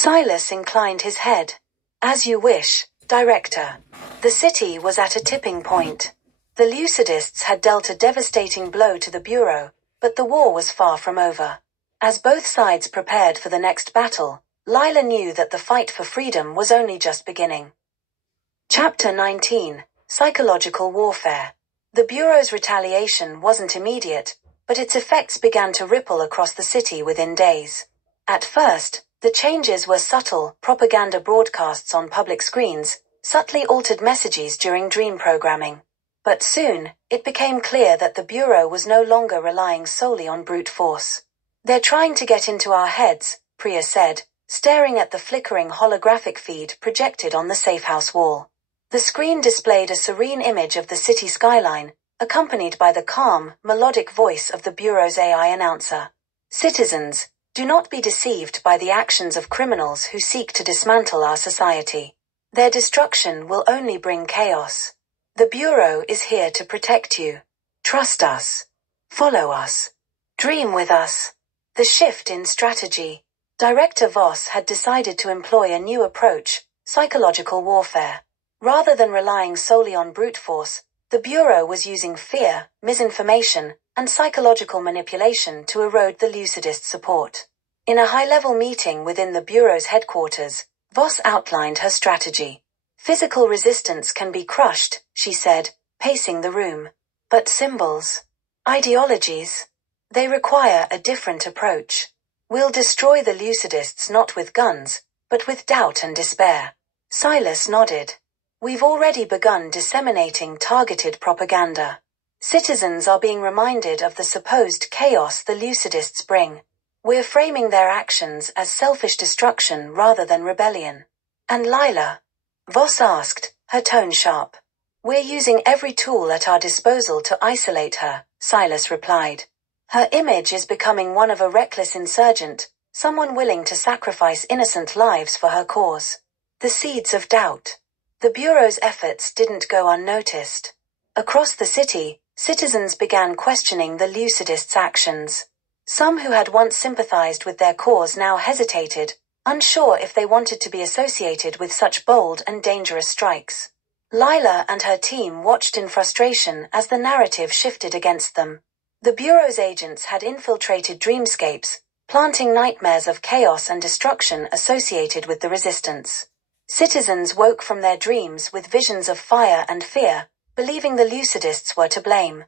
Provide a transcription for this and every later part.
Silas inclined his head. As you wish, Director. The city was at a tipping point. The Lucidists had dealt a devastating blow to the Bureau, but the war was far from over. As both sides prepared for the next battle, Lila knew that the fight for freedom was only just beginning. Chapter 19: Psychological Warfare. The Bureau's retaliation wasn't immediate, but its effects began to ripple across the city within days. At first, the changes were subtle: propaganda broadcasts on public screens, subtly altered messages during dream programming. But soon, it became clear that the Bureau was no longer relying solely on brute force. "They're trying to get into our heads," Priya said, staring at the flickering holographic feed projected on the safehouse wall. The screen displayed a serene image of the city skyline, accompanied by the calm, melodic voice of the Bureau's AI announcer. "Citizens, do not be deceived by the actions of criminals who seek to dismantle our society. Their destruction will only bring chaos. The Bureau is here to protect you. Trust us. Follow us. Dream with us." The shift in strategy. Director Voss had decided to employ a new approach: psychological warfare. Rather than relying solely on brute force, the Bureau was using fear, misinformation, and psychological manipulation to erode the Lucidist support. In a high-level meeting within the Bureau's headquarters, Voss outlined her strategy. "Physical resistance can be crushed," she said, pacing the room. "But symbols, ideologies, they require a different approach. We'll destroy the Lucidists not with guns, but with doubt and despair." Silas nodded. "We've already begun disseminating targeted propaganda. Citizens are being reminded of the supposed chaos the Lucidists bring. We're framing their actions as selfish destruction rather than rebellion." "And Lila?" Voss asked, her tone sharp. "We're using every tool at our disposal to isolate her," Silas replied. "Her image is becoming one of a reckless insurgent, someone willing to sacrifice innocent lives for her cause." The seeds of doubt. The Bureau's efforts didn't go unnoticed. Across the city, citizens began questioning the Lucidists' actions. Some who had once sympathized with their cause now hesitated, unsure if they wanted to be associated with such bold and dangerous strikes. Lila and her team watched in frustration as the narrative shifted against them. The Bureau's agents had infiltrated dreamscapes, planting nightmares of chaos and destruction associated with the resistance. Citizens woke from their dreams with visions of fire and fear, believing the Lucidists were to blame.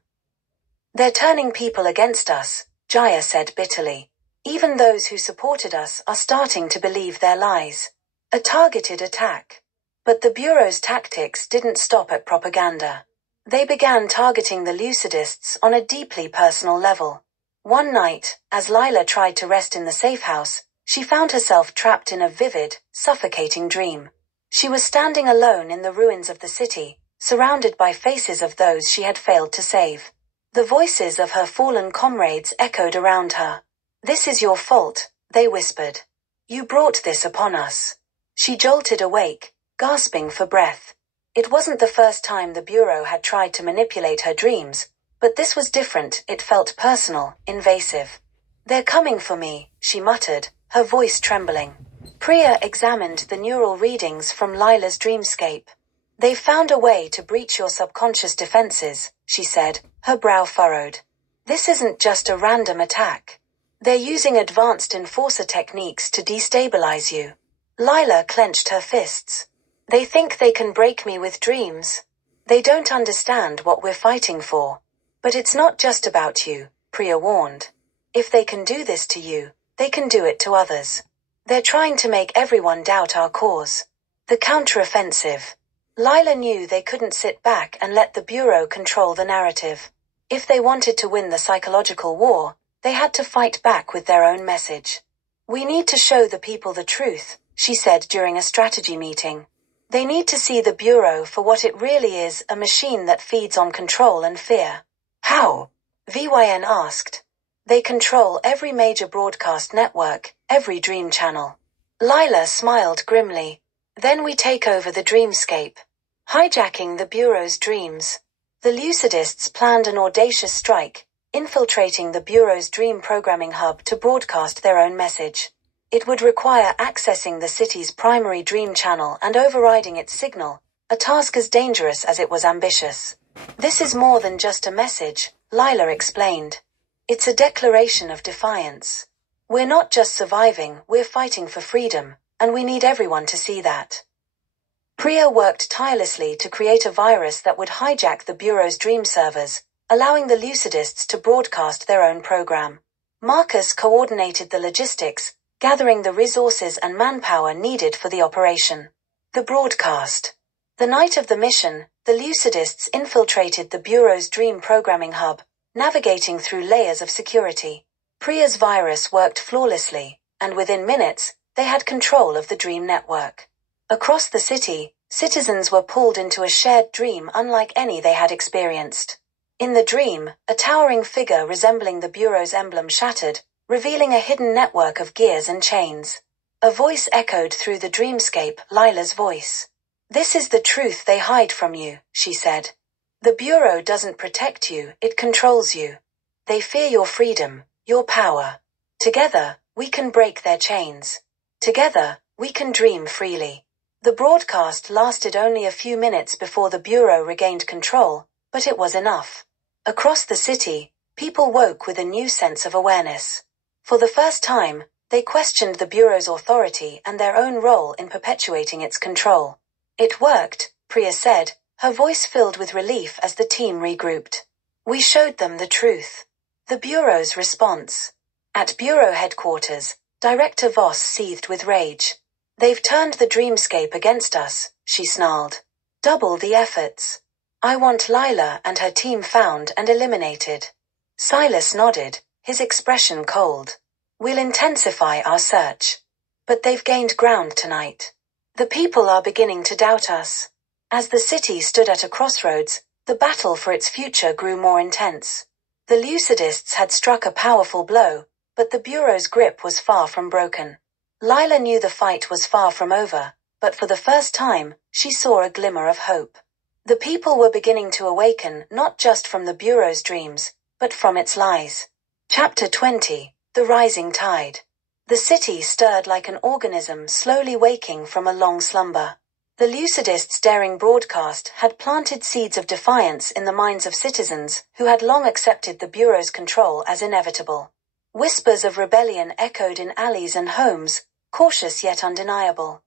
"They're turning people against us," Jaya said bitterly. "Even those who supported us are starting to believe their lies." A targeted attack. But the Bureau's tactics didn't stop at propaganda. They began targeting the Lucidists on a deeply personal level. One night, as Lila tried to rest in the safe house, she found herself trapped in a vivid, suffocating dream. She was standing alone in the ruins of the city, surrounded by faces of those she had failed to save. The voices of her fallen comrades echoed around her. "This is your fault," they whispered. "You brought this upon us." She jolted awake, gasping for breath. It wasn't the first time the Bureau had tried to manipulate her dreams, but this was different. It felt personal, invasive. "They're coming for me," she muttered, her voice trembling. Priya examined the neural readings from Lila's dreamscape. "They've found a way to breach your subconscious defenses," she said, her brow furrowed. "This isn't just a random attack. They're using advanced enforcer techniques to destabilize you." Lila clenched her fists. "They think they can break me with dreams. They don't understand what we're fighting for." "But it's not just about you," Priya warned. "If they can do this to you, they can do it to others. They're trying to make everyone doubt our cause." The counteroffensive. Lila knew they couldn't sit back and let the Bureau control the narrative. If they wanted to win the psychological war, they had to fight back with their own message. "We need to show the people the truth," she said during a strategy meeting. "They need to see the Bureau for what it really is, a machine that feeds on control and fear." "How?" VYN asked. "They control every major broadcast network, every dream channel." Lila smiled grimly. "Then we take over the dreamscape. Hijacking the Bureau's dreams." The Lucidists planned an audacious strike, infiltrating the Bureau's dream programming hub to broadcast their own message. It would require accessing the city's primary dream channel and overriding its signal, a task as dangerous as it was ambitious. This is more than just a message, Lila explained. It's a declaration of defiance. We're not just surviving, we're fighting for freedom, and we need everyone to see that. Priya worked tirelessly to create a virus that would hijack the Bureau's dream servers, allowing the Lucidists to broadcast their own program. Marcus coordinated the logistics, gathering the resources and manpower needed for the operation. The broadcast. The night of the mission, the Lucidists infiltrated the Bureau's dream programming hub, navigating through layers of security. Priya's virus worked flawlessly, and within minutes, they had control of the dream network. Across the city, citizens were pulled into a shared dream unlike any they had experienced. In the dream, a towering figure resembling the Bureau's emblem shattered, revealing a hidden network of gears and chains. A voice echoed through the dreamscape, Lila's voice. "This is the truth they hide from you," she said. "The Bureau doesn't protect you, it controls you. They fear your freedom, your power. Together, we can break their chains. Together, we can dream freely." The broadcast lasted only a few minutes before the Bureau regained control, but it was enough. Across the city, people woke with a new sense of awareness. For the first time, they questioned the Bureau's authority and their own role in perpetuating its control. "It worked," Priya said, her voice filled with relief as the team regrouped. "We showed them the truth." The Bureau's response. At Bureau headquarters, Director Voss seethed with rage. "They've turned the dreamscape against us," she snarled. "Double the efforts. I want Lila and her team found and eliminated." Silas nodded, his expression cold. "We'll intensify our search. But they've gained ground tonight. The people are beginning to doubt us." As the city stood at a crossroads, the battle for its future grew more intense. The Lucidists had struck a powerful blow, but the Bureau's grip was far from broken. Lila knew the fight was far from over, but for the first time, she saw a glimmer of hope. The people were beginning to awaken not just from the Bureau's dreams, but from its lies. Chapter 20, The Rising Tide. The city stirred like an organism slowly waking from a long slumber. The Lucidists' daring broadcast had planted seeds of defiance in the minds of citizens who had long accepted the Bureau's control as inevitable. Whispers of rebellion echoed in alleys and homes, cautious yet undeniable.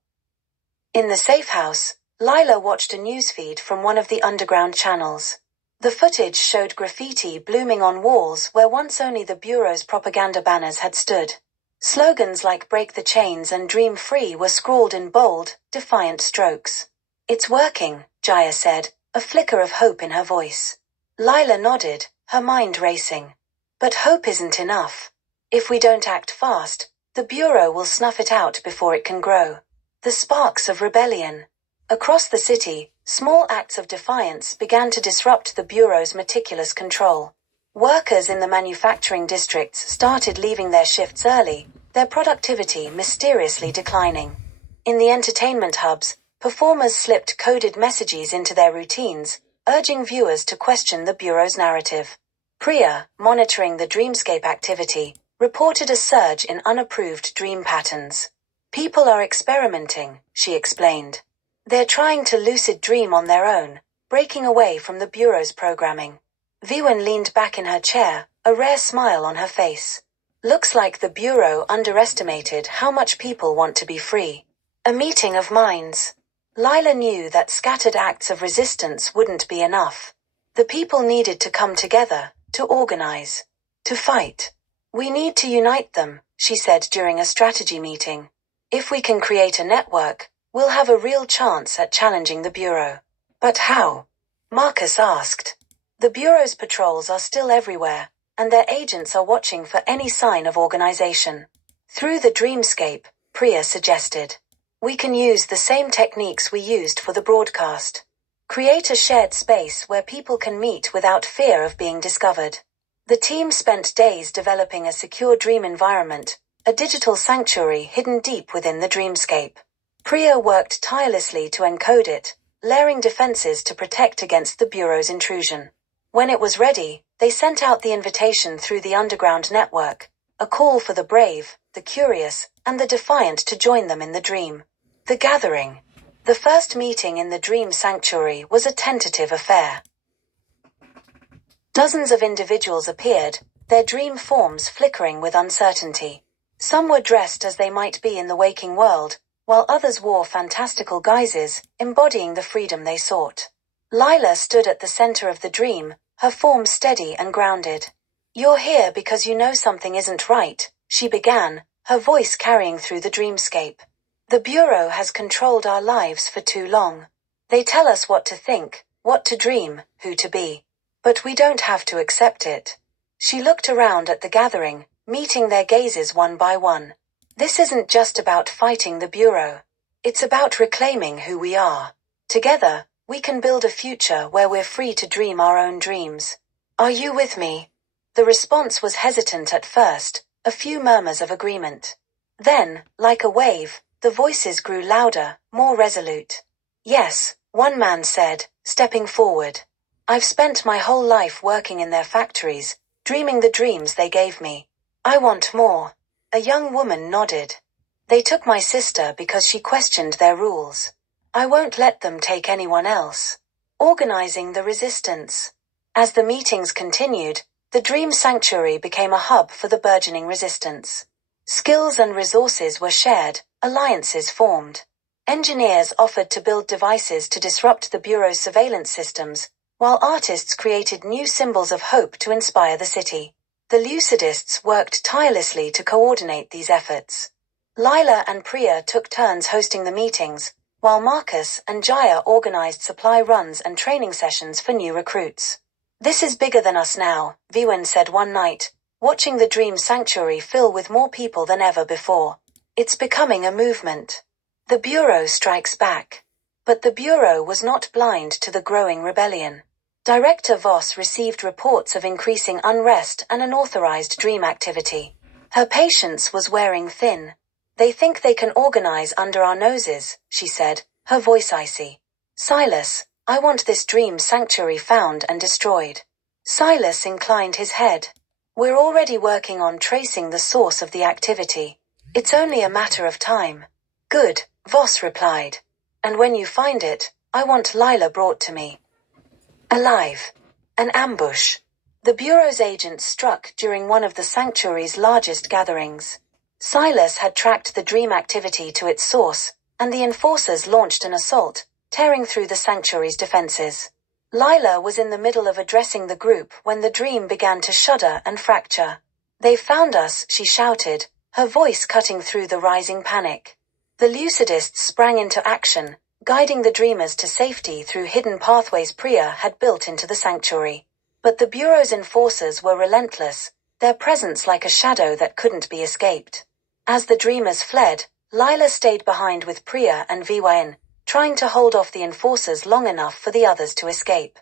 In the safe house, Lila watched a newsfeed from one of the underground channels. The footage showed graffiti blooming on walls where once only the Bureau's propaganda banners had stood. Slogans like "Break the Chains" and "Dream Free" were scrawled in bold, defiant strokes. "It's working," Jaya said, a flicker of hope in her voice. Lila nodded, her mind racing. "But hope isn't enough. If we don't act fast, the Bureau will snuff it out before it can grow." The sparks of rebellion. Across the city, small acts of defiance began to disrupt the Bureau's meticulous control. Workers in the manufacturing districts started leaving their shifts early, their productivity mysteriously declining. In the entertainment hubs, performers slipped coded messages into their routines, urging viewers to question the Bureau's narrative. Priya, monitoring the dreamscape activity, reported a surge in unapproved dream patterns. "People are experimenting," she explained. "They're trying to lucid dream on their own, breaking away from the Bureau's programming." Viwen leaned back in her chair, a rare smile on her face. "Looks like the Bureau underestimated how much people want to be free." A meeting of minds. Lila knew that scattered acts of resistance wouldn't be enough. The people needed to come together, to organize, to fight. "We need to unite them," she said during a strategy meeting. "If we can create a network, we'll have a real chance at challenging the Bureau." "But how?" Marcus asked. "The Bureau's patrols are still everywhere, and their agents are watching for any sign of organization." "Through the dreamscape," Priya suggested. "We can use the same techniques we used for the broadcast. Create a shared space where people can meet without fear of being discovered." The team spent days developing a secure dream environment, a digital sanctuary hidden deep within the dreamscape. Priya worked tirelessly to encode it, layering defenses to protect against the Bureau's intrusion. When it was ready, they sent out the invitation through the underground network, a call for the brave, the curious, and the defiant to join them in the dream. The gathering. The first meeting in the dream sanctuary was a tentative affair. Dozens of individuals appeared, their dream forms flickering with uncertainty. Some were dressed as they might be in the waking world, while others wore fantastical guises, embodying the freedom they sought. Lila stood at the center of the dream, her form steady and grounded. "You're here because you know something isn't right," she began, her voice carrying through the dreamscape. "The Bureau has controlled our lives for too long. They tell us what to think, what to dream, who to be. But we don't have to accept it." She looked around at the gathering, meeting their gazes one by one. "This isn't just about fighting the Bureau. It's about reclaiming who we are. Together, we can build a future where we're free to dream our own dreams. Are you with me?" The response was hesitant at first, a few murmurs of agreement. Then, like a wave, the voices grew louder, more resolute. "Yes," one man said, stepping forward. "I've spent my whole life working in their factories, dreaming the dreams they gave me. I want more." A young woman nodded. "They took my sister because she questioned their rules. I won't let them take anyone else." Organizing the resistance. As the meetings continued, the Dream Sanctuary became a hub for the burgeoning resistance. Skills and resources were shared, alliances formed. Engineers offered to build devices to disrupt the Bureau's surveillance systems, while artists created new symbols of hope to inspire the city. The Lucidists worked tirelessly to coordinate these efforts. Lila and Priya took turns hosting the meetings, while Marcus and Jaya organized supply runs and training sessions for new recruits. "This is bigger than us now," Viwen said one night, watching the Dream Sanctuary fill with more people than ever before. "It's becoming a movement. The Bureau strikes back." But the Bureau was not blind to the growing rebellion. Director Voss received reports of increasing unrest and unauthorized dream activity. Her patience was wearing thin. "They think they can organize under our noses," she said, her voice icy. "Silas, I want this dream sanctuary found and destroyed." Silas inclined his head. "We're already working on tracing the source of the activity. It's only a matter of time." "Good," Voss replied. "And when you find it, I want Lila brought to me. Alive." An ambush. The Bureau's agents struck during one of the sanctuary's largest gatherings. Silas had tracked the dream activity to its source, and the enforcers launched an assault, tearing through the sanctuary's defenses. Lila was in the middle of addressing the group when the dream began to shudder and fracture. "They found us," she shouted, her voice cutting through the rising panic. The Lucidists sprang into action, guiding the dreamers to safety through hidden pathways Priya had built into the sanctuary. But the Bureau's enforcers were relentless, their presence like a shadow that couldn't be escaped. As the dreamers fled, Lila stayed behind with Priya and Viwain, trying to hold off the enforcers long enough for the others to escape.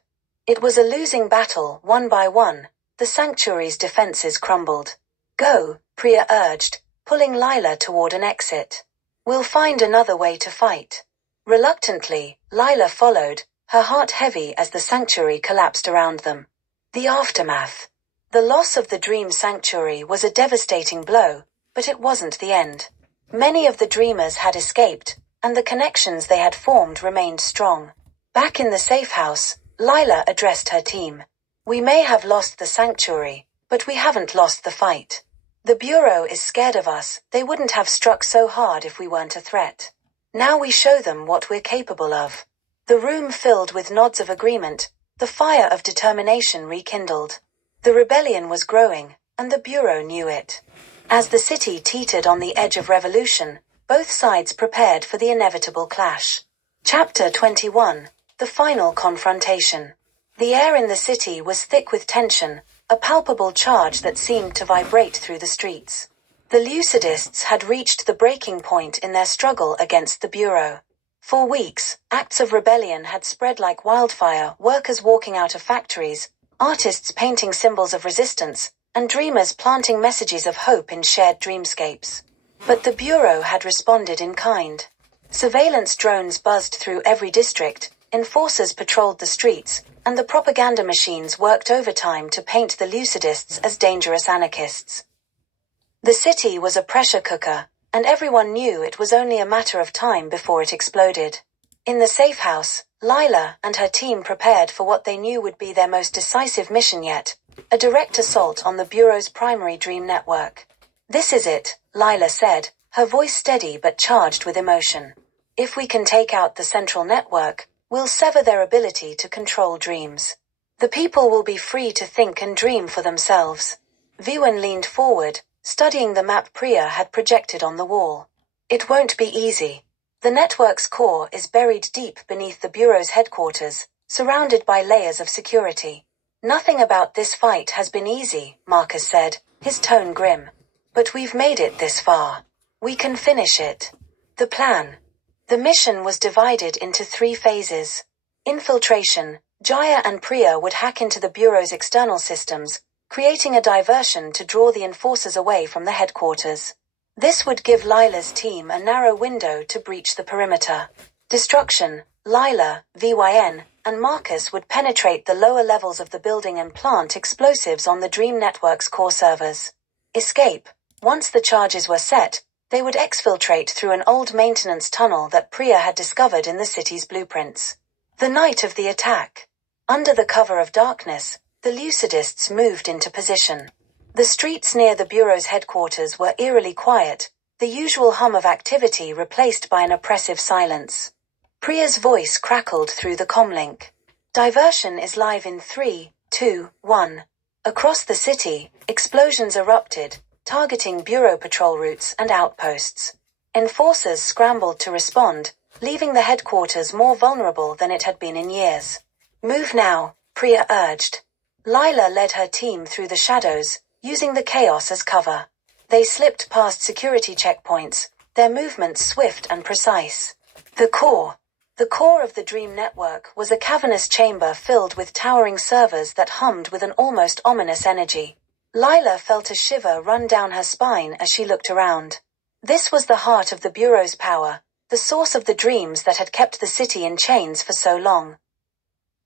It was a losing battle, one by one. The sanctuary's defenses crumbled. "Go," Priya urged, pulling Lila toward an exit. "We'll find another way to fight." Reluctantly, Lila followed, her heart heavy as the sanctuary collapsed around them. The aftermath. The loss of the Dream Sanctuary was a devastating blow, but it wasn't the end. Many of the dreamers had escaped, and the connections they had formed remained strong. Back in the safe house, Lila addressed her team. "We may have lost the sanctuary, but we haven't lost the fight. The Bureau is scared of us, they wouldn't have struck so hard if we weren't a threat. Now we show them what we're capable of." The room filled with nods of agreement, the fire of determination rekindled. The rebellion was growing, and the Bureau knew it. As the city teetered on the edge of revolution, both sides prepared for the inevitable clash. Chapter 21. The Final Confrontation. The air in the city was thick with tension, a palpable charge that seemed to vibrate through the streets. The Lucidists had reached the breaking point in their struggle against the Bureau. For weeks, acts of rebellion had spread like wildfire, workers walking out of factories, artists painting symbols of resistance, and dreamers planting messages of hope in shared dreamscapes. But the Bureau had responded in kind. Surveillance drones buzzed through every district, enforcers patrolled the streets, and the propaganda machines worked overtime to paint the Lucidists as dangerous anarchists. The city was a pressure cooker, and everyone knew it was only a matter of time before it exploded. In the safe house, Lila and her team prepared for what they knew would be their most decisive mission yet, a direct assault on the Bureau's primary dream network. "This is it," Lila said, her voice steady but charged with emotion. "If we can take out the central network, we'll sever their ability to control dreams. The people will be free to think and dream for themselves." Viwen leaned forward, studying the map Priya had projected on the wall. "It won't be easy. The network's core is buried deep beneath the Bureau's headquarters, surrounded by layers of security. Nothing about this fight has been easy," Marcus said, his tone grim. "But we've made it this far. We can finish it." The plan. The mission was divided into 3 phases. Infiltration. Jaya and Priya would hack into the Bureau's external systems, creating a diversion to draw the enforcers away from the headquarters. This would give Lila's team a narrow window to breach the perimeter. Destruction. Lila, Vyn, and Marcus would penetrate the lower levels of the building and plant explosives on the Dream Network's core servers. Escape. Once the charges were set, they would exfiltrate through an old maintenance tunnel that Priya had discovered in the city's blueprints. The night of the attack. Under the cover of darkness, the Lucidists moved into position. The streets near the Bureau's headquarters were eerily quiet, the usual hum of activity replaced by an oppressive silence. Priya's voice crackled through the comlink. "Diversion is live in 3, 2, 1. Across the city, explosions erupted, targeting Bureau patrol routes and outposts. Enforcers scrambled to respond, leaving the headquarters more vulnerable than it had been in years. "Move now," Priya urged. Lila led her team through the shadows, using the chaos as cover. They slipped past security checkpoints, their movements swift and precise. The core. The core of the Dream Network was a cavernous chamber filled with towering servers that hummed with an almost ominous energy. Lila felt a shiver run down her spine as she looked around. This was the heart of the Bureau's power, the source of the dreams that had kept the city in chains for so long.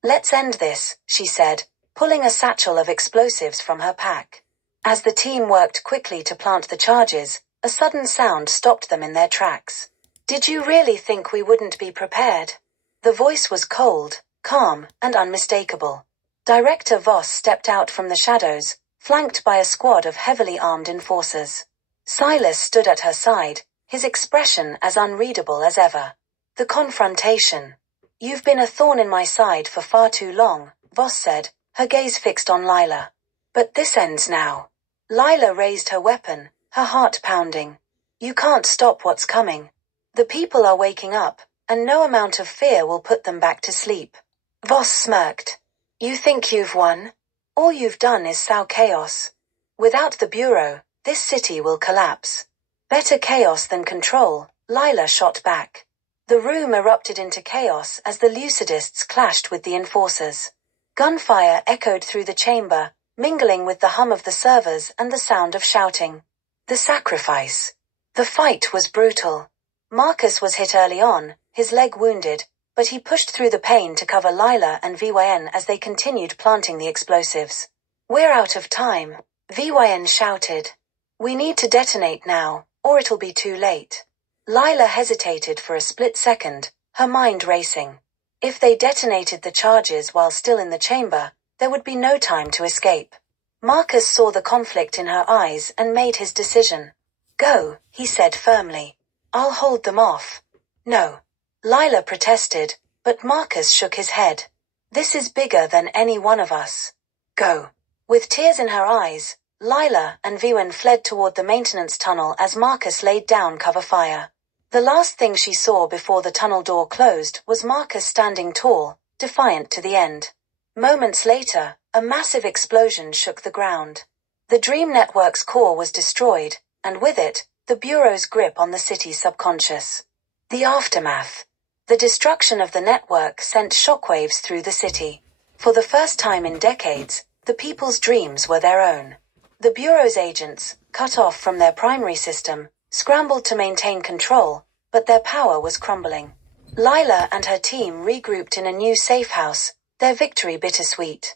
"Let's end this," she said, pulling a satchel of explosives from her pack. As the team worked quickly to plant the charges, a sudden sound stopped them in their tracks. "Did you really think we wouldn't be prepared?" The voice was cold, calm, and unmistakable. Director Voss stepped out from the shadows, flanked by a squad of heavily armed enforcers. Silas stood at her side, his expression as unreadable as ever. "The confrontation. You've been a thorn in my side for far too long," Voss said, her gaze fixed on Lila. "But this ends now." Lila raised her weapon, her heart pounding. "You can't stop what's coming. The people are waking up, and no amount of fear will put them back to sleep." Voss smirked. "You think you've won? All you've done is sow chaos. Without the Bureau, this city will collapse." "Better chaos than control," Lila shot back. The room erupted into chaos as the Lucidists clashed with the enforcers. Gunfire echoed through the chamber, mingling with the hum of the servers and the sound of shouting. The sacrifice. The fight was brutal. Marcus was hit early on, his leg wounded, but he pushed through the pain to cover Lila and Vyn as they continued planting the explosives. "We're out of time," Vyn shouted. "We need to detonate now, or it'll be too late." Lila hesitated for a split second, her mind racing. If they detonated the charges while still in the chamber, there would be no time to escape. Marcus saw the conflict in her eyes and made his decision. "Go," he said firmly. "I'll hold them off." "No." Lila protested, but Marcus shook his head. "This is bigger than any one of us. Go." With tears in her eyes, Lila and Vyn fled toward the maintenance tunnel as Marcus laid down cover fire. The last thing she saw before the tunnel door closed was Marcus standing tall, defiant to the end. Moments later, a massive explosion shook the ground. The Dream Network's core was destroyed, and with it, the Bureau's grip on the city's subconscious. The aftermath. The destruction of the network sent shockwaves through the city. For the first time in decades, the people's dreams were their own. The Bureau's agents, cut off from their primary system, scrambled to maintain control, but their power was crumbling. Lila and her team regrouped in a new safe house, their victory bittersweet.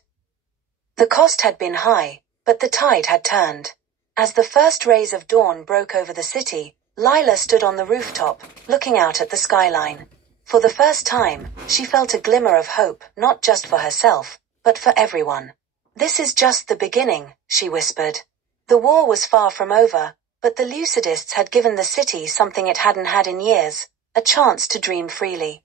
The cost had been high, but the tide had turned. As the first rays of dawn broke over the city, Lila stood on the rooftop, looking out at the skyline. For the first time, she felt a glimmer of hope, not just for herself, but for everyone. "This is just the beginning," she whispered. The war was far from over, but the Lucidists had given the city something it hadn't had in years, a chance to dream freely.